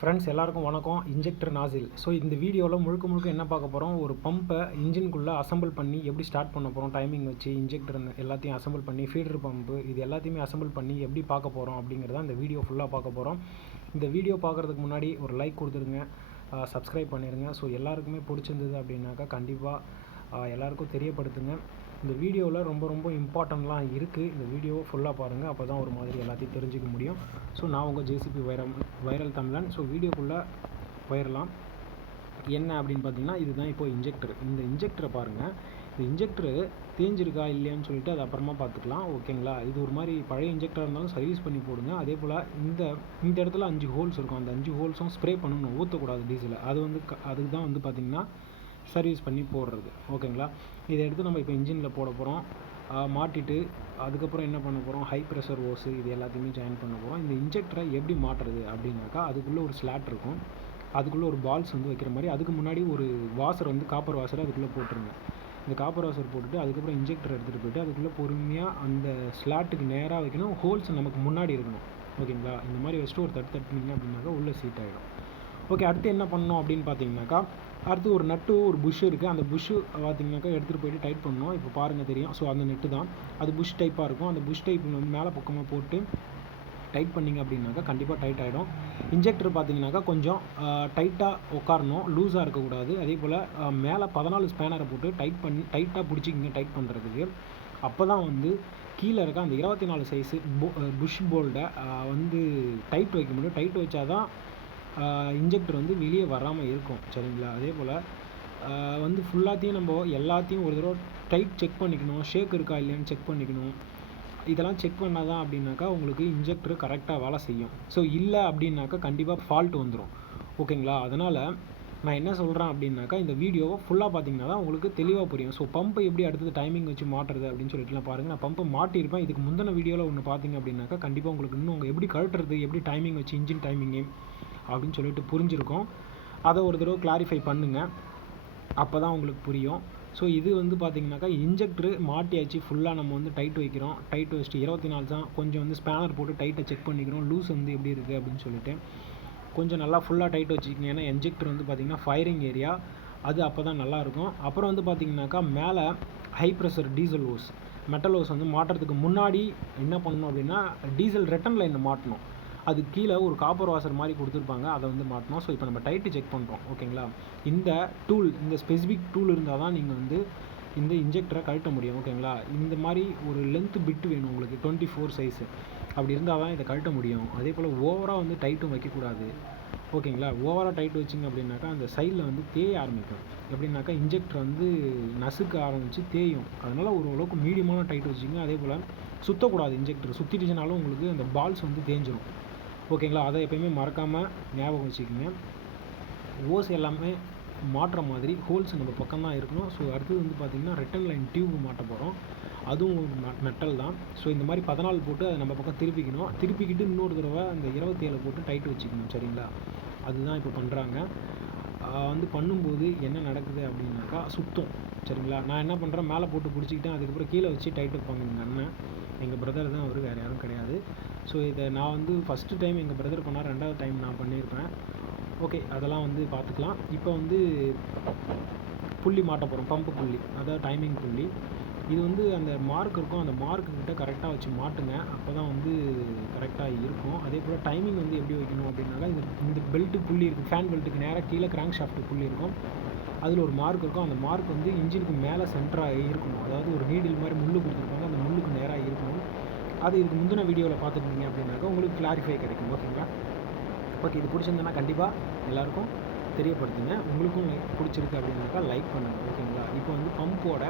Friends எல்லாருக்கும் வணக்கம். Injector நாசில். So இந்த வீடியோவில் முழுக்க என்ன பார்க்க போகிறோம், ஒரு பம்பை இன்ஜின்குள்ளே அசம்பிள் பண்ணி எப்படி ஸ்டார்ட் பண்ண போகிறோம், டைமிங் வச்சு இன்ஜெக்டர் எல்லாத்தையும் அசம்பிள் பண்ணி ஃபீடர் பம்பு இது எல்லாத்தையுமே அசம்பிள் பண்ணி எப்படி பார்க்க போகிறோம் அப்படிங்கிறத இந்த வீடியோ ஃபுல்லாக பார்க்க போகிறோம். இந்த வீடியோ பார்க்குறதுக்கு முன்னாடி ஒரு லைக் கொடுத்துருங்க, சப்ஸ்கிரைப் பண்ணிடுங்க. ஸோ எல்லாருக்குமே பிடிச்சிருந்தது அப்படின்னாக்கா கண்டிப்பாக எல்லாருக்கும் தெரியப்படுத்துங்க. இந்த வீடியோவில் ரொம்ப இம்பார்ட்டண்ட்லாம் இருக்குது. இந்த வீடியோவை ஃபுல்லாக பாருங்கள், அப்போ தான் ஒரு மாதிரி எல்லாத்தையும் தெரிஞ்சுக்க முடியும். ஸோ நான் உங்கள் ஜேசிபி வைரல் தமிழன். ஸோ வீடியோக்குள்ளே போயிடலாம். என்ன அப்படின்னு பார்த்தீங்கன்னா, இதுதான் இப்போது இன்ஜெக்டர். இந்த இன்ஜெக்டரை பாருங்கள். இந்த இன்ஜெக்டரு தேஞ்சிருக்கா இல்லையான்னு சொல்லிட்டு அது அப்புறமா பார்த்துக்கலாம், ஓகேங்களா. இது ஒரு மாதிரி பழைய இன்ஜெக்டராக இருந்தாலும் சர்வீஸ் பண்ணி போடுங்க. அதே போல் இந்த இடத்துல 5 ஹோல்ஸ் இருக்கும். அந்த 5 ஹோல்ஸும் ஸ்ப்ரே பண்ணணும், ஊற்றக்கூடாது டீசலை. அதுக்கு தான் வந்து பார்த்திங்கன்னா சர்வீஸ் பண்ணி போடுறது, ஓகேங்களா. இதை எடுத்து நம்ம இப்போ இன்ஜினில் போட போகிறோம். மாட்டிட்டு அதுக்கப்புறம் என்ன பண்ண போகிறோம், ஹை ப்ரெஷர் ஓஸு இது எல்லாத்தையுமே ஜாயின் பண்ண போகிறோம். இந்த இன்ஜெக்டரை எப்படி மாட்டுறது அப்படின்னாக்கா, அதுக்குள்ளே ஒரு ஸ்லாட் இருக்கும், அதுக்குள்ளே ஒரு பால்ஸ் வந்து வைக்கிற மாதிரி. அதுக்கு முன்னாடி ஒரு வாசர் வந்து காப்பர் வாசரை அதுக்குள்ளே போட்டுருங்க. இந்த காப்பர் வாசர் போட்டுட்டு அதுக்கப்புறம் இன்ஜெக்டர் எடுத்துகிட்டு போய்ட்டு அதுக்குள்ளே பொறுமையாக அந்த ஸ்லாட்டுக்கு நேராக வைக்கணும். ஹோல்ஸ் நமக்கு முன்னாடி இருக்கணும், ஓகேங்களா. இந்த மாதிரி வச்சுட்டு ஒரு தட்டினீங்க அப்படின்னாக்கா உள்ளே சீட் ஆகிடும். ஓகே, அடுத்து என்ன பண்ணணும் அப்படின்னு பார்த்தீங்கன்னாக்கா, அடுத்து ஒரு நட்டு ஒரு புஷ் இருக்குது. அந்த புஷ்ஷு பார்த்தீங்கன்னாக்கா எடுத்துகிட்டு போய்ட்டு டைட் பண்ணணும். இப்போ பாருங்கள் தெரியும். ஸோ அந்த நெட்டு தான் அது புஷ் டைப்பாக இருக்கும். அந்த புஷ் டைப் வந்து மேலே பக்கமாக போட்டு டைட் பண்ணிங்க அப்படின்னாக்கா கண்டிப்பாக டைட் ஆகிடும். இன்ஜெக்டர் பார்த்தீங்கன்னாக்கா கொஞ்சம் டைட்டாக உட்காரணும், லூஸாக இருக்கக்கூடாது. அதே போல் மேலே 14 ஸ்பேனரை போட்டு டைட்டாக பிடிச்சிக்கிங்க டைட் பண்ணுறதுக்கு. அப்போ தான் வந்து கீழே இருக்க அந்த 24 சைஸு புஷ் போல்டை வந்து டைட் வைக்க முடியும். டைட் வச்சா தான் இன்ஜெக்டர் வந்து வெளியே வராமல் இருக்கும், சரிங்களா. அதே போல் வந்து ஃபுல்லாத்தையும் நம்ம எல்லாத்தையும் ஒரு தடவை டைட் செக் பண்ணிக்கணும், ஷேக் இருக்கா இல்லையான்னு செக் பண்ணிக்கணும். இதெல்லாம் செக் பண்ணால் தான் அப்படின்னாக்கா உங்களுக்கு இன்ஜெக்டர் கரெக்டாக வேலை செய்யும். ஸோ இல்லை அப்படின்னாக்கா கண்டிப்பாக ஃபால்ட் வந்துடும், ஓகேங்களா. அதனால் நான் என்ன சொல்கிறேன் அப்படின்னாக்கா, இந்த வீடியோவை ஃபுல்லாக பார்த்தீங்கன்னா தான் உங்களுக்கு தெளிவாக புரியும். ஸோ பம்பை எப்படி அடுத்தது டைமிங் வச்சு மாட்டுறது அப்படின்னு சொல்லிட்டுலாம் பாருங்கள். நான் பம்பை மாட்டியிருப்பேன். இதுக்கு முந்தின வீடியோவில் ஒன்று பார்த்தீங்க அப்படின்னாக்கா கண்டிப்பாக உங்களுக்கு இன்னும் எப்படி கழட்டுறது, எப்படி டைமிங் வச்சு இன்ஜின் டைமிங்கு அப்படின்னு சொல்லிட்டு புரிஞ்சிருக்கும். அதை ஒரு தடவை கிளாரிஃபை பண்ணுங்கள், அப்போ தான் உங்களுக்கு புரியும். ஸோ இது வந்து பார்த்திங்கனாக்கா இன்ஜெக்டரு மாட்டியாச்சு, ஃபுல்லாக நம்ம வந்து டைட் வைக்கிறோம். டைட் வச்சுட்டு 24 தான் கொஞ்சம் வந்து ஸ்பேனர் போட்டு டைட்டை செக் பண்ணிக்கிறோம், லூஸ் வந்து எப்படி இருக்குது அப்படின்னு சொல்லிட்டு. கொஞ்சம் நல்லா ஃபுல்லாக டைட் வச்சுக்கிங்க. ஏன்னா இன்ஜெக்டர் வந்து பார்த்திங்கன்னா ஃபயரிங் ஏரியா, அது அப்போ தான் நல்லாயிருக்கும். அப்புறம் வந்து பார்த்திங்கனாக்கா மேலே high pressure diesel hose, metal hose வந்து மாட்டுறதுக்கு முன்னாடி என்ன பண்ணணும் அப்படின்னா, டீசல் ரிட்டன் லைனில் மாட்டணும். அது கீழே ஒரு காப்பர் வாசர் மாதிரி கொடுத்துருப்பாங்க, அதை வந்து மாட்டணும். ஸோ இப்போ நம்ம டைட்டு செக் பண்ணுறோம், ஓகேங்களா. இந்த ஸ்பெசிஃபிக் டூல் இருந்தால் தான் நீங்கள் வந்து இந்த இன்ஜெக்டரை கழட்ட முடியும், ஓகேங்களா. இந்த மாதிரி ஒரு லென்த்து பிட்டு வேணும் உங்களுக்கு, 24 சைஸு. அப்படி இருந்தால் தான் இதை கழட்ட முடியும். அதே போல் ஓவராக வந்து டைட்டும் வைக்கக்கூடாது, ஓகேங்களா. ஓவராக டைட் வச்சிங்க அப்படின்னாக்கா அந்த சைடில் வந்து தேய ஆரம்பிக்கும். எப்படின்னாக்கா இன்ஜெக்டர் வந்து நசுக்க ஆரம்பித்து தேயும். அதனால் ஓரளவுக்கு மீடியமான டைட் வச்சுங்க. அதே போல் சுற்றக்கூடாது. இன்ஜெக்டர் சுற்றிடுச்சுனாலும் உங்களுக்கு அந்த பால்ஸ் வந்து தேஞ்சிடும், ஓகேங்களா. அதை எப்போயுமே மறக்காமல் ஞாபகம் வச்சுக்கோங்க. ஓஸ் எல்லாமே மாட்டுற மாதிரி ஹோல்ஸ் நம்ம பக்கம் தான் இருக்கணும். ஸோ அடுத்தது வந்து பார்த்திங்கன்னா ரிட்டன் லைன் டியூப் மாட்ட போகிறோம். அதுவும் மெட்டல் தான். ஸோ இந்த மாதிரி 14 போட்டு அதை நம்ம பக்கம் திருப்பிக்கிட்டு இன்னொரு தடவை அந்த 27 போட்டு டைட் வச்சுக்கணும், சரிங்களா. அதுதான் இப்போ பண்ணுறாங்க. வந்து பண்ணும்போது என்ன நடக்குது அப்படின்னாக்கா சுத்தம், சரிங்களா. நான் என்ன பண்ணுறேன், மேலே போட்டு பிடிச்சிக்கிட்டேன். அதுக்கப்புறம் கீழே வச்சு டைட் வைப்பாங்க எங்கள் அண்ணன், எங்கள் பிரதர் தான் அவர், வேறு யாரும் கிடையாது. ஸோ இதை நான் வந்து ஃபஸ்ட்டு டைம் எங்கள் பிரதர் பண்ணார், 2வது டைம் நான் பண்ணியிருப்பேன். ஓகே, அதெல்லாம் வந்து பார்த்துக்கலாம். இப்போ வந்து புள்ளி மாட்ட போகிறோம், பம்பு புள்ளி, அதாவது டைமிங் புள்ளி. இது வந்து அந்த மார்க் இருக்கும், அந்த மார்க்குக்கிட்ட கரெக்டாக வச்சு மாட்டுங்க, அப்போ தான் வந்து கரெக்டாக இருக்கும். அதே போல் டைமிங் வந்து எப்படி வைக்கணும் அப்படின்னாக்கா, இந்த பெல்ட்டு புள்ளி இருக்குது, ஃபேன் பெல்ட்டுக்கு நேராக கீழே கிராங்க் ஷாஃப்ட்டு புள்ளி இருக்கும், அதில் ஒரு மார்க் இருக்கும். அந்த மார்க் வந்து இன்ஜினுக்கு மேலே சென்டராக இருக்கணும். அதாவது ஒரு நீடில் மாதிரி முள்ளு கொடுத்துருப்பாங்க, அந்த முள்ளுக்கு நேராக இருக்கணும். அது இதுக்கு முந்தின வீடியோவில் பார்த்துருந்தீங்க அப்படின்னாக்கா உங்களுக்கு கிளாரிஃபை கிடைக்கும், ஓகேங்களா. ஓகே, இது பிடிச்சிருந்தேன்னா கண்டிப்பாக எல்லாேருக்கும் தெரியப்படுத்துங்க. உங்களுக்கும் பிடிச்சிருக்கு அப்படின்னாக்கா லைக் பண்ணுங்கள், ஓகேங்களா. இப்போ வந்து பம்போட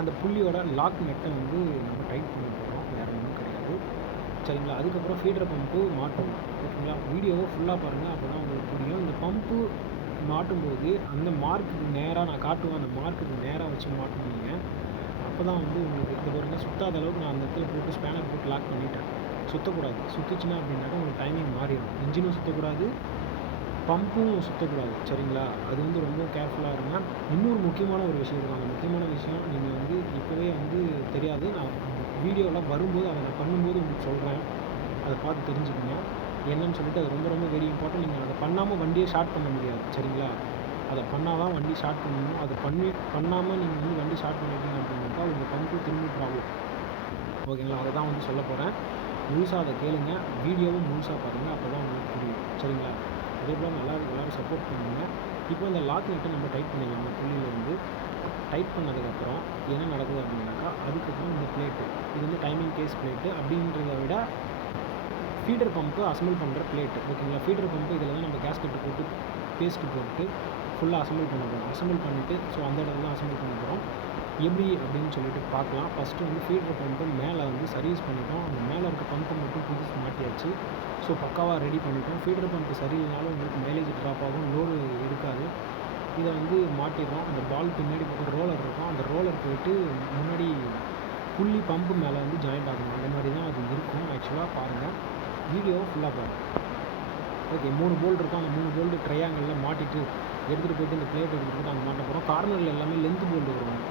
அந்த புள்ளியோட லாக் நெட்டை வந்து நம்ம டைட் பண்ணி போகிறோம், வேறு ஒன்றும் கிடையாது, சரிங்களா. அதுக்கப்புறம் ஃபீடர் பம்பு மாட்டணும், ஓகேங்களா. வீடியோவை ஃபுல்லாக பாருங்கள், அப்போ தான் உங்களுக்கு புரியும். இந்த பம்பு மாட்டும்போது அந்த மார்க்குக்கு நேராக நான் காட்டுவேன், அந்த மார்க்குக்கு நேராக வச்சு மாட்டினீங்க, அப்போ தான் வந்து உங்களுக்கு இது பாருங்கள் சுத்தாத அளவுக்கு நான் அந்த இடத்துல போட்டு ஸ்பேனர் போட்டு லாக் பண்ணிட்டேன். சுற்றக்கூடாது. சுற்றுச்சுன்னா அப்படின்னாக்கா உங்களுக்கு டைமிங் மாறிடும். இன்ஜினும் சுற்றக்கூடாது, பம்பும் சுற்றக்கூடாது, சரிங்களா. அது வந்து ரொம்ப கேர்ஃபுல்லாக இருங்க. இன்னொரு முக்கியமான ஒரு விஷயம் இருக்குது. அந்த முக்கியமான விஷயம் நீங்கள் வந்து இப்போவே வந்து தெரியாது, நான் வீடியோலாம் வரும்போது அதை நான் பண்ணும்போது உங்களுக்கு சொல்கிறேன், அதை பார்த்து தெரிஞ்சுக்கோங்க. என்னன்னு சொல்லிட்டு அது ரொம்ப ரொம்ப வெரி இம்பார்ட்டன்ட். நீங்கள் அதை பண்ணாமல் வண்டியை ஸ்டார்ட் பண்ண முடியாது, சரிங்களா? அதை பண்ணால் தான் வண்டி ஸ்டார்ட் பண்ணணும். அதை பண்ணாமல் நீங்கள் வந்து வண்டி ஸ்டார்ட் பண்ணிட்டீங்க அப்படின்னாக்கா உங்கள் பம்பு திரும்பி ப்ராப்ளம், ஓகேங்களா? அதை தான் வந்து சொல்ல போகிறேன். முழுசாக அதை கேளுங்க, வீடியோவும் முழுசாக பாருங்கள், அப்போ தான் உங்களுக்கு புரியும், சரிங்களா? அதே போல் நல்லா எல்லோரும் சப்போர்ட் பண்ணுங்க. இப்போ இந்த லாக் நட்டை நம்ம டைட் பண்ணிடலாம். அந்த புள்ளியில் வந்து டைட் பண்ணதுக்கப்புறம் என்ன நடக்குது அப்படின்னாக்கா, அதுக்கப்புறம் இந்த பிளேட்டு, இது வந்து டைமிங் கேஸ் பிளேட்டு அப்படின்றத விட ஃபீடர் பம்பு அசம்பிள் பண்ணுற பிளேட்டு, ஓகேங்களா? ஃபீடர் பம்பு இதில் தான் நம்ம கேஸ்கெட்டு போட்டு பேஸ்ட்டு போட்டு ஃபுல்லாக அசம்பிள் பண்ண போகிறோம். அசம்பிள் பண்ணிவிட்டு ஸோ அந்த இடத்துல தான் அசம்பிள் பண்ண போகிறோம். எப்படி அப்படின்னு சொல்லிட்டு பார்க்கலாம். ஃபஸ்ட்டு வந்து ஃபீடர் பம்பு மேலே வந்து சர்வீஸ் பண்ணிட்டோம். அந்த மேலே இருக்க பம்பை மட்டும் புதுசு மாட்டியாச்சு. ஸோ பக்காவாக ரெடி பண்ணிட்டோம். ஃபீடர் பம்பு சரியில்லைனாலும் உங்களுக்கு மைலேஜ் ட்ராப் ஆகும், லோடு எடுக்காது. இதை வந்து மாட்டிடுறோம். அந்த பால் பின்னாடி பக்கம் ரோலர் இருக்கும், அந்த ரோலர் போயிட்டு முன்னாடி புள்ளி பம்பு மேலே வந்து ஜாயிண்ட் ஆகணும். அந்த மாதிரி தான் அது இருக்கும். ஆக்சுவலாக பாருங்கள், வீடியோவை ஃபுல்லாக பாருங்கள். ஓகே, 3 போல்ட் இருக்கும். அந்த 3 போல்டு ட்ரையாங்கிளில் மாட்டிட்டு எடுத்துகிட்டு போய்ட்டு இந்த பிளேட் எடுத்துகிட்டு போய்ட்டு அங்கே மாட்ட போகிறோம். கார்னரில் எல்லாமே லென்த் போல்டு வரும்.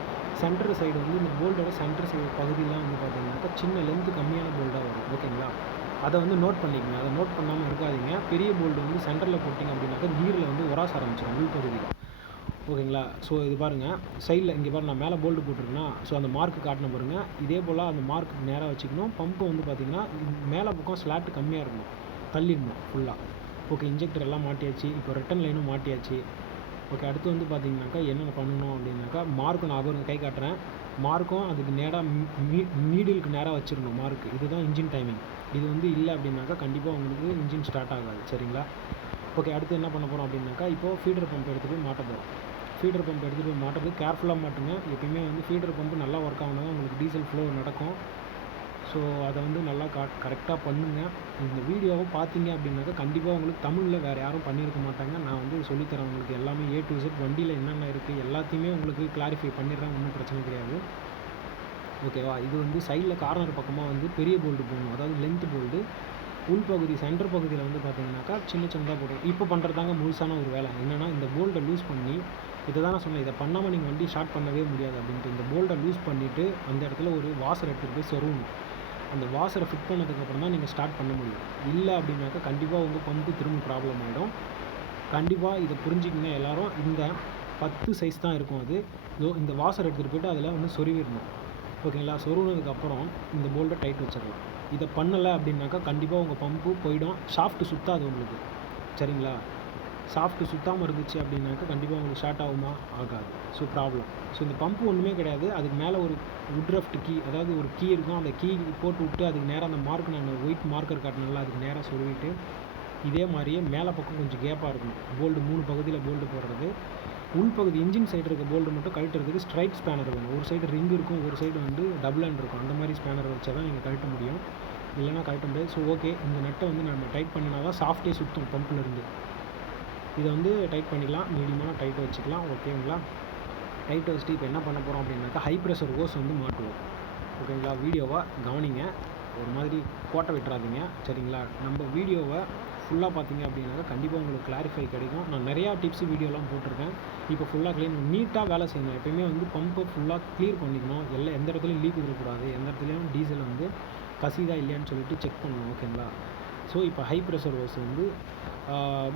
சென்டர் சைடு வந்து இந்த போல்டோட சென்டர் சைடு பகுதியெலாம் வந்து பார்த்தீங்கன்னாக்கா சின்ன லென்த்து கம்மியான போல்டாக வரும், ஓகேங்களா? அதை வந்து நோட் பண்ணிக்கங்க. அதை நோட் பண்ணாமல் இருக்காதீங்க. பெரிய போல்டு வந்து சென்டரில் போட்டிங்க அப்படின்னாக்கா நீரில் வந்து உராச ஆரம்பிச்சிடும் உள்பகுதியில், ஓகேங்களா? ஸோ இது பாருங்கள், சைடில் இங்கே பாருங்கள், நான் மேலே போல்டு போட்டிருக்கேன்னா ஸோ அந்த மார்க்கு காட்டின பாருங்கள். இதே போல் அந்த மார்க்கு நேராக வச்சுக்கணும். பம்பு வந்து பார்த்திங்கன்னா மேலே பக்கம் ஸ்லாட்டு கம்மியாக இருக்கணும், தள்ளிடணும் ஃபுல்லாக. ஓகே, இன்ஜெக்டர் எல்லாம் மாட்டியாச்சு. இப்போ ரிட்டன் லைனும் மாட்டியாச்சு. ஓகே, அடுத்து வந்து பார்த்திங்கனாக்கா என்னென்ன பண்ணணும் அப்படின்னாக்கா, மார்க்கு நான் ஒரு கை காட்டுறேன். மார்க்கும் அதுக்கு நேராக நீடிலுக்கு நேராக வச்சிடணும் மார்க்கு. இதுதான் இன்ஜின் டைமிங். இது வந்து இல்லை அப்படின்னாக்கா கண்டிப்பாக உங்களுக்கு இன்ஜின் ஸ்டார்ட் ஆகாது, சரிங்களா? ஓகே, அடுத்து என்ன பண்ண போகிறோம் அப்படின்னாக்கா, இப்போது ஃபீடர் பம்ப் எடுத்துகிட்டு போய் மாட்ட போகிறோம். ஃபீடர் பம்ப் எடுத்துகிட்டு போய் மாட்டுறது கேர்ஃபுல்லாக மாட்டுங்க. எப்பயுமே வந்து ஃபீடர் பம்பு நல்லா ஒர்க் ஆகணும் தான் உங்களுக்கு டீசல் ஃப்ளோ நடக்கும். ஸோ அதை வந்து நல்லா கரெக்டாக பண்ணுங்கள். இந்த வீடியோவை பார்த்தீங்க அப்படின்னாக்கா கண்டிப்பாக உங்களுக்கு தமிழில் வேறு யாரும் பண்ணியிருக்க மாட்டாங்க. நான் வந்து சொல்லித்தரேன் உங்களுக்கு எல்லாமே A to Z, வண்டியில் என்னென்ன இருக்குது எல்லாத்தையுமே உங்களுக்கு கிளாரிஃபை பண்ணிடுறேன், ஒன்றும் பிரச்சனை கிடையாது, ஓகேவா? இது வந்து சைடில் கார்னர் பக்கமாக வந்து பெரிய போல்டு போடணும், அதாவது லென்த் போல்டு. உள்பகுதி சென்டர் பகுதியில் வந்து பார்த்தீங்கன்னாக்கா சின்ன சின்னதாக போடணும். இப்போ பண்ணுறதாங்க முழுசான ஒரு வேலை என்னென்னா, இந்த போல்டை லூஸ் பண்ணி, இதை தான் நான் சொன்னேன், இதை பண்ணாமல் நீங்கள் வண்டி ஸ்டார்ட் பண்ணவே முடியாது அப்படின்ட்டு. இந்த போல்டை லூஸ் பண்ணிவிட்டு அந்த இடத்துல ஒரு வாசர் எடுத்துகிட்டு போய் சொருகணும். அந்த வாசரை ஃபிட் பண்ணதுக்கப்புறம் தான் நீங்கள் ஸ்டார்ட் பண்ண முடியும். இல்லை அப்படின்னாக்கா கண்டிப்பாக உங்கள் பம்பு திரும்ப ப்ராப்ளம் ஆகிடும். கண்டிப்பாக இதை புரிஞ்சுக்கிங்க எல்லோரும். இந்த 10 சைஸ் தான் இருக்கும் அது. இந்த வாசர் எடுத்துகிட்டு போய்ட்டு அதில் வந்து சொருவிடணும், ஓகேங்களா? சொருவினதுக்கப்புறம் இந்த போல்டை டைட் வச்சிடலாம். இதை பண்ணலை அப்படின்னாக்கா கண்டிப்பாக உங்கள் பம்பு போயிடும், ஷாஃப்ட்டு சுற்றாது உங்களுக்கு, சரிங்களா? சாஃப்ட்டு சுத்தாமல் இருந்துச்சு அப்படின்னாக்கா கண்டிப்பாக உங்களுக்கு ஸ்டார்ட் ஆகுமா? ஆகாது. So problem. ஸோ இந்த பம்பு ஒன்றுமே கிடையாது. அதுக்கு மேலே ஒரு உட்ரஃப்ட் கீ, அதாவது ஒரு கீ இருக்கும். அந்த கீ போட்டு விட்டு அதுக்கு நேராக அந்த மார்க், நான் ஒயிட் மார்க்கர் காட்டினால அதுக்கு நேராக சொருவிட்டு இதே மாதிரியே மேலே பக்கம் கொஞ்சம் கேப்பாக இருக்கும். போல்டு 3 பகுதியில் போல்டு போடுறது. உள்பகுதி இன்ஜின் சைடு இருக்க போல்டு மட்டும் கழட்டுறதுக்கு ஸ்ட்ரைட் ஸ்பேனர் வேணும். ஒரு சைடு ரிங் இருக்கும், ஒரு சைடு வந்து டபுள் ஹேண்ட் இருக்கும். அந்த மாதிரி ஸ்பேனர் வச்சா தான் நீங்கள் கழட்ட முடியும், இல்லைனா கழட்ட முடியாது. ஸோ ஓகே, இந்த நட்டை வந்து நம்ம டைட் பண்ணினா தான் சாஃப்ட்டே சுற்றும் பம்பிலேருந்து. இதை வந்து டைட் பண்ணிக்கலாம், மீடியமான டைட் வச்சுக்கலாம், ஓகேங்களா? டைட் வச்சுட்டு இப்போ என்ன பண்ண போகிறோம் அப்படின்னாக்கா ஹை ப்ரெஷர் ஓஸ் வந்து மாட்டுவோம், ஓகேங்களா? வீடியோவை கவனிங்க, ஒரு மாதிரி கோட்டை விட்டுறாதீங்க, சரிங்களா? நம்ம வீடியோவை ஃபுல்லாக பார்த்தீங்க அப்படின்னாக்கா கண்டிப்பாக உங்களுக்கு கிளாரிஃபை கிடைக்கும். நான் நிறையா டிப்ஸ் வீடியோலாம் போட்டிருக்கேன். இப்போ ஃபுல்லாக க்ளீன் நீட்டாக வேலை செய்யணும். எப்போயுமே வந்து பம்பை ஃபுல்லாக க்ளியர் பண்ணிக்கணும். எந்த இடத்துலையும் லீக் விடக்கூடாது, எந்த இடத்துலையும் டீசல் வந்து கசிதா இல்லையான்னு சொல்லிட்டு செக் பண்ணணும், ஓகேங்களா? ஸோ இப்போ ஹை ப்ரெஷர் ஓஸ் வந்து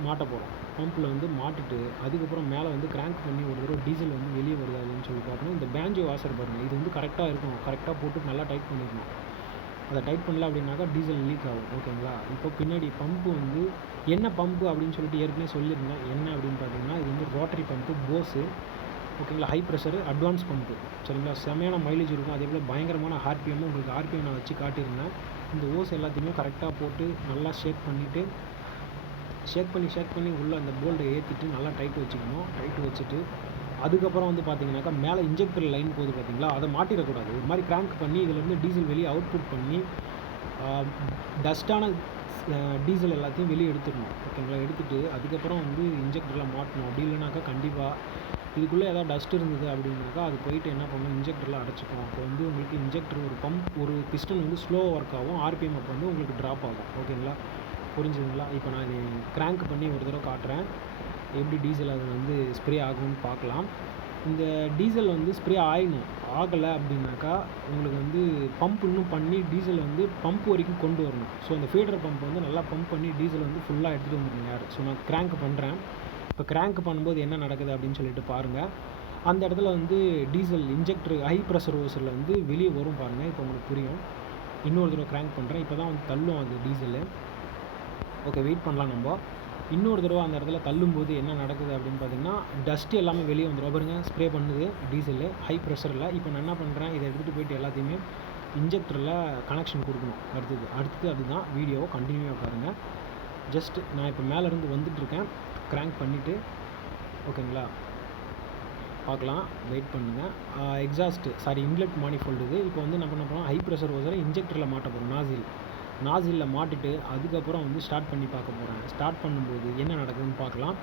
மாட்ட போகிறோம். பம்பில் வந்து மாட்டிட்டு அதுக்கப்புறம் மேலே வந்து கிராங்க் பண்ணி ஒரு தடவை டீசல் வந்து வெளியே வருதா இல்லைன்னு சொல்லி பார்க்கணும். இந்த பேஞ்சோ வாசர் பாருங்கள், இது வந்து கரெக்டாக இருக்கும், கரெக்டாக போட்டு நல்லா டைட் பண்ணிக்கணும். அதை டைட் பண்ணல அப்படின்னாக்கா டீசல் லீக் ஆகும், ஓகேங்களா? இப்போ பின்னாடி பம்பு வந்து என்ன பம்பு அப்படின்னு சொல்லிட்டு ஏற்கனவே சொல்லியிருந்தேன். என்ன அப்படின்னு பார்த்தீங்கன்னா, இது வந்து ரோட்டரி பம்பு போஸு, ஓகேங்களா? ஹை ப்ரெஷரு அட்வான்ஸ் பம்பு, சரிங்களா? செமையான மைலேஜ் இருக்கும். அதே போல் பயங்கரமான ஆர்பிஎம், உங்களுக்கு ஆர்பிஎம் நான் வச்சு காட்டியிருந்தேன். இந்த ஓஸ் எல்லாத்தையுமே கரெக்டாக போட்டு நல்லா ஷேக் பண்ணி உள்ளே அந்த போல்டை ஏற்றிட்டு நல்லா டைட் வச்சுக்கணும். டைட் வச்சுட்டு அதுக்கப்புறம் வந்து பார்த்தீங்கன்னாக்கா மேலே இன்ஜெக்டர் லைன் போகுது பார்த்தீங்களா, அதை மாட்டிடக்கூடாது. இது மாதிரி கிராங்க் பண்ணி இதிலேருந்து டீசல் வெளியே அவுட்புட் பண்ணி டஸ்ட்டான டீசல் எல்லாத்தையும் வெளியே எடுத்துடணும், ஓகேங்களா? எடுத்துகிட்டு அதுக்கப்புறம் வந்து இன்ஜெக்டரில் மாட்டணும். அப்படி இல்லைனாக்கா கண்டிப்பாக இதுக்குள்ளே ஏதாவது டஸ்ட் இருந்தது அப்படின்னாக்கா அது போயிட்டு என்ன பண்ணணும், இன்ஜெக்டரில் அடைச்சிக்கும். அப்போ வந்து உங்களுக்கு இன்ஜெக்டர் ஒரு பிஸ்டன் வந்து ஸ்லோவாக ஒர்க் ஆகும், ஆர்பிஎம் அப்போ வந்து உங்களுக்கு ட்ராப் ஆகும், ஓகேங்களா? புரிஞ்சுதுங்களா? இப்போ நான் கிராங்க் பண்ணி ஒரு தடவை காட்டுறேன், எப்படி டீசல் அது வந்து ஸ்ப்ரே ஆகும்னு பார்க்கலாம். இந்த டீசல் வந்து ஸ்ப்ரே ஆகலை அப்படின்னாக்கா உங்களுக்கு வந்து பம்ப் இன்னும் பண்ணி டீசல் வந்து பம்ப் வரைக்கும் கொண்டு வரணும். ஸோ அந்த ஃபீடர் பம்ப் வந்து நல்லா பம்ப் பண்ணி டீசல் வந்து ஃபுல்லாக எடுத்துகிட்டு வந்துருங்க யார். ஸோ நான் கிராங்க் பண்ணுறேன். இப்போ கிராங்க் பண்ணும்போது என்ன நடக்குது அப்படின்னு சொல்லிட்டு பாருங்கள். அந்த இடத்துல வந்து டீசல் இன்ஜெக்டர் ஹை ப்ரெஷர் ஓசரில் வந்து வெளியே வரும் பாருங்கள். இப்போ உங்களுக்கு புரியும். இன்னொரு தடவை கிராங்க் பண்ணுறேன். இப்போ தான் வந்து தள்ளும் அது டீசலு. ஓகே, வெயிட் பண்ணலாம் நம்ம. இன்னொரு தடவை அந்த இடத்துல தள்ளும்போது என்ன நடக்குது அப்படின்னு பார்த்தீங்கன்னா டஸ்ட்டு எல்லாமே வெளியே வந்துடும். பாருங்க, ஸ்ப்ரே பண்ணுது டீசலு ஹை ப்ரெஷரில். இப்போ நான் என்ன பண்ணுறேன், இதை எடுத்துகிட்டு போயிட்டு எல்லாத்தையுமே இன்ஜெக்டரில் கனெக்ஷன் கொடுக்கணும். அடுத்தது அதுதான். வீடியோவை கண்டினியூவாக பாருங்கள். ஜஸ்ட் நான் இப்போ மேலேருந்து வந்துட்டுருக்கேன் கிராங்க் பண்ணிவிட்டு. ஓகேங்களா, பார்க்கலாம், வெயிட் பண்ணுங்கள். இன்லெட் மானிஃபோல்டு இது. இப்போ வந்து என்ன பண்ண போகிறோம், ஹை ப்ரெஷர் ஓசரை இன்ஜெக்டரில் மாட்ட போகிறோம். நாசிலில் மாட்டிட்டு அதுக்கப்புறம் வந்து ஸ்டார்ட் பண்ணி பார்க்க போகிறேன். ஸ்டார்ட் பண்ணும்போது என்ன நடக்குதுன்னு பார்க்கலாம்.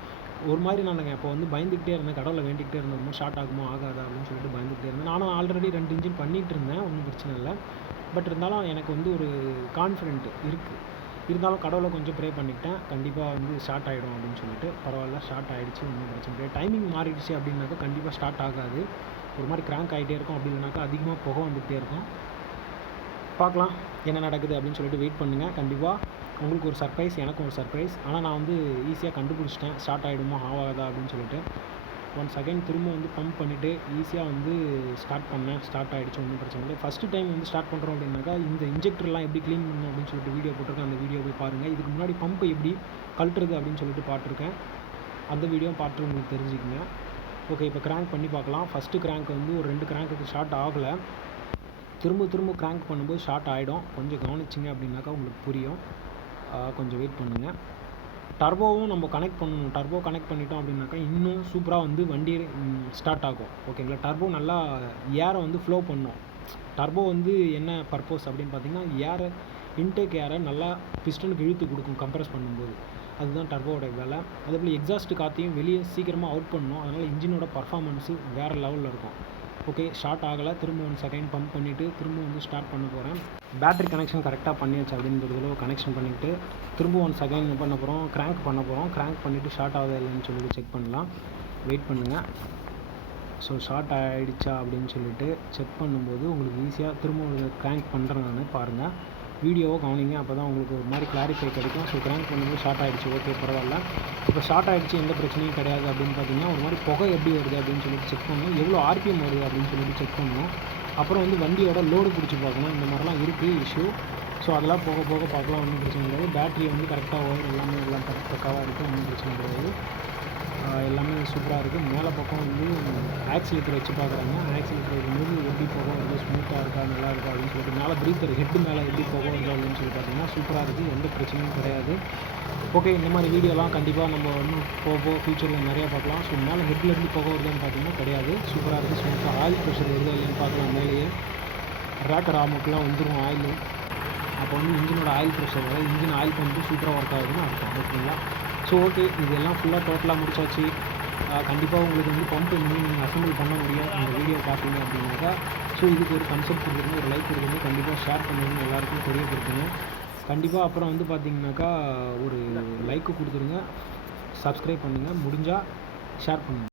ஒரு மாதிரி நானுங்க இப்போ வந்து பயந்துக்கிட்டே இருந்தேன், கடவுளை வேண்டிக்கிட்டே இருந்தேன், ரொம்ப ஷார்ட் ஆகுமோ ஆகாதா அப்படின்னு சொல்லிட்டு பயந்துக்கிட்டே இருந்தேன். நானும் ஆல்ரெடி 2 இன்ஜின் பண்ணிகிட்டு இருந்தேன், ஒன்றும் பிரச்சனை இல்லை. பட் இருந்தாலும் எனக்கு வந்து ஒரு கான்ஃபிடென்ட் இருக்குது. இருந்தாலும் கடவுளை கொஞ்சம் ப்ரே பண்ணிக்கிட்டேன், கண்டிப்பாக வந்து ஸ்டார்ட் ஆகிடும் அப்படின்னு சொல்லிட்டு. பரவாயில்ல, ஸ்டார்ட் ஆகிடுச்சு, ஒன்றும் பிரச்சனை இல்லை. டைமிங் மாறிடுச்சு அப்படின்னாக்கா கண்டிப்பாக ஸ்டார்ட் ஆகாது. ஒரு மாதிரி கிராங்க் ஆகிட்டே இருக்கும். அப்படி இல்லைனாக்கா அதிகமாக புகை வந்துகிட்டே இருக்கும். பார்க்கலாம் என்ன நடக்குது அப்படின்னு சொல்லிட்டு வெயிட் பண்ணுங்கள். கண்டிப்பாக உங்களுக்கு ஒரு சர்ப்ரைஸ், எனக்கும் ஒரு சர்ப்ரைஸ். ஆனால் நான் வந்து ஈஸியாக கண்டுபிடிச்சிட்டேன் ஸ்டார்ட் ஆகிடுமோ ஆகாதா அப்படின்னு சொல்லிட்டு. 1 செகண்ட் திரும்ப வந்து பம்ப் பண்ணிவிட்டு ஈஸியாக வந்து ஸ்டார்ட் பண்ணேன். ஸ்டார்ட் ஆகிடுச்சு, ஒன்றும் பிரச்சனை இல்லை. ஃபஸ்ட்டு டைம் வந்து ஸ்டார்ட் பண்ணுறோம் அப்படின்னாக்கா இந்த இன்ஜெக்டர்லாம் எப்படி க்ளீன் பண்ணணும் அப்படின்னு சொல்லிட்டு வீடியோ போட்டிருக்கேன். அந்த வீடியோ போய் பாருங்கள். இதுக்கு முன்னாடி பம்பை எப்படி கழட்டுறது அப்படின்னு சொல்லிட்டு பார்த்துருக்கேன். அந்த வீடியோ பார்த்து உங்களுக்கு தெரிஞ்சுக்கங்க. ஓகே, இப்போ கிராங்க் பண்ணி பார்க்கலாம். ஃபஸ்ட்டு கிராங்க் வந்து ஒரு 2 கிராங்க்குக்கு ஸ்டார்ட் ஆகலை. திரும்ப கிராங்க் பண்ணும்போது ஷார்ட் ஆகிடும். கொஞ்சம் கவனிச்சிங்க அப்படின்னாக்கா உங்களுக்கு புரியும். கொஞ்சம் வெயிட் பண்ணுங்கள். டர்போவும் நம்ம கனெக்ட் பண்ணணும். டர்போ கனெக்ட் பண்ணிட்டோம் அப்படின்னாக்கா இன்னும் சூப்பராக வந்து வண்டி ஸ்டார்ட் ஆகும். ஓகேங்களா, டர்போ நல்லா ஏரை வந்து ஃப்ளோ பண்ணும். டர்போ வந்து என்ன பர்பஸ் அப்படின்னு பார்த்தீங்கன்னா ஏரை இன்டேக் ஏரை நல்லா பிஸ்டனுக்கு இழுத்து கொடுக்கும் கம்ப்ரஸ் பண்ணும்போது. அதுதான் டர்போவோட வேலை. அதேபோல் எக்ஸாஸ்ட் காற்றையும் வெளியே சீக்கிரமாக அவுட் பண்ணணும். அதனால் இன்ஜினோட பர்ஃபார்மன்ஸு வேறு லெவலில் இருக்கும். ஓகே, ஸ்டார்ட் ஆகலை. திரும்ப 1 செகண்ட் பம்ப் பண்ணிவிட்டு திரும்ப வந்து ஸ்டார்ட் பண்ண போகிறேன். பேட்டரி கனெக்ஷன் கரெக்டாக பண்ணியாச்சு அப்படின்றதுல கனெக்ஷன் பண்ணிவிட்டு திரும்ப 1 செகண்ட் பண்ண போகிறோம், கிராங்க் பண்ண போகிறோம். கிராங்க் பண்ணிவிட்டு ஷார்ட் ஆகுதா இல்லைன்னு சொல்லிட்டு செக் பண்ணலாம். வெயிட் பண்ணுங்கள். ஸோ ஷார்ட் ஆகிடுச்சா அப்படின்னு சொல்லிட்டு செக் பண்ணும்போது உங்களுக்கு ஈஸியாக திரும்ப ஒரு கிராங்க் பண்ணுறேன் நான். பாருங்கள், வீடியோவை கவனிங்க, அப்போ தான் உங்களுக்கு ஒரு மாதிரி கிளாரிஃபை கிடைக்கும். ஸோ கிராங்க் பண்ணும்போது ஷார்ட் ஆகிடுச்சு. ஓகே, பரவாயில்ல. இப்போ ஷார்ட் ஆகிடுச்சு, எந்த பிரச்சனையும் கிடையாது அப்படின்னு பார்த்தீங்கன்னா ஒரு மாதிரி புகை எப்படி வருது அப்படின்னு சொல்லிட்டு செக் பண்ணணும். எவ்வளோ ஆர்பிஎம் வருது அப்படின்னு சொல்லிட்டு செக் பண்ணணும். அப்புறம் வந்து வண்டியோட லோடு பிடிச்சி பார்க்கணும். இந்த மாதிரிலாம் இருக்குது இஷ்யூ. ஸோ அதெல்லாம் போக பார்க்கலாம், ஒன்றும் பிரச்சனை கிடையாது. பேட்ரி வந்து கரெக்டாக ஒயர் எல்லாம் பக்காவாக இருக்குது, ஒன்றும் பிரச்சனை கிடையாது. எல்லாமே சூப்பராக இருக்குது. மேலே பக்கம் வந்து ஆக்சிலேட்டர் வச்சு பார்க்குறாங்க. ஆக்சிலேட்டர் இருக்கும்போது எப்படி போக வருது, ஸ்மூத்தாக இருக்கா, நல்லா இருக்கா அப்படின்னு சொல்லிட்டு மேலே ப்ரீத்தர் ஹெட்டு மேலே எப்படி போக வருது அப்படின்னு சொல்லி பார்த்தீங்கன்னா சூப்பராக இருக்குது, எந்த பிரச்சனையும் கிடையாது. ஓகே, இந்த மாதிரி வீடியோலாம் கண்டிப்பாக நம்ம இன்னும் போக ஃபியூச்சரில் நிறையா பார்க்கலாம். ஸோ மேலே ஹெட்லேருந்து போக வருதுன்னு பார்த்தீங்கன்னா கிடையாது, சூப்பராக இருக்குது, ஸ்மூத்தாக. ஆயில் ப்ரெஷர் வருது இல்லைன்னு பார்க்கலாம். மேலேயே ரேக்கர் ஆமுக்கெலாம் வந்துடும் ஆயில். அப்போ வந்து இன்ஜினோட ஆயில் ப்ரெஷர் வர இன்ஜின் ஆயில் பம்பு சூப்பராக ஒர்க் ஆகுதுன்னு அர்த்தம். ஓகேங்களா, ஸோ ஓகே, இதெல்லாம் ஃபுல்லாக டோட்டலாக முடிச்சாச்சு. கண்டிப்பாக உங்களுக்கு வந்து பம்ப் இனிமேல் நீங்கள் அசம்பிள் பண்ண முடியும் இந்த வீடியோ பார்த்தீங்க அப்படின்னாக்கா. ஸோ இதுக்கு ஒரு கன்செப்ட் கொடுக்குறது, ஒரு லைக் கொடுக்குறது, கண்டிப்பாக ஷேர் பண்ணுங்க, எல்லாருக்கும் தெரியப்படுத்துங்க. கண்டிப்பாக அப்புறம் வந்து பார்த்தீங்கன்னாக்கா ஒரு லைக்கு கொடுத்துருங்க, சப்ஸ்கிரைப் பண்ணுங்கள், முடிஞ்சால் ஷேர் பண்ணுங்கள்.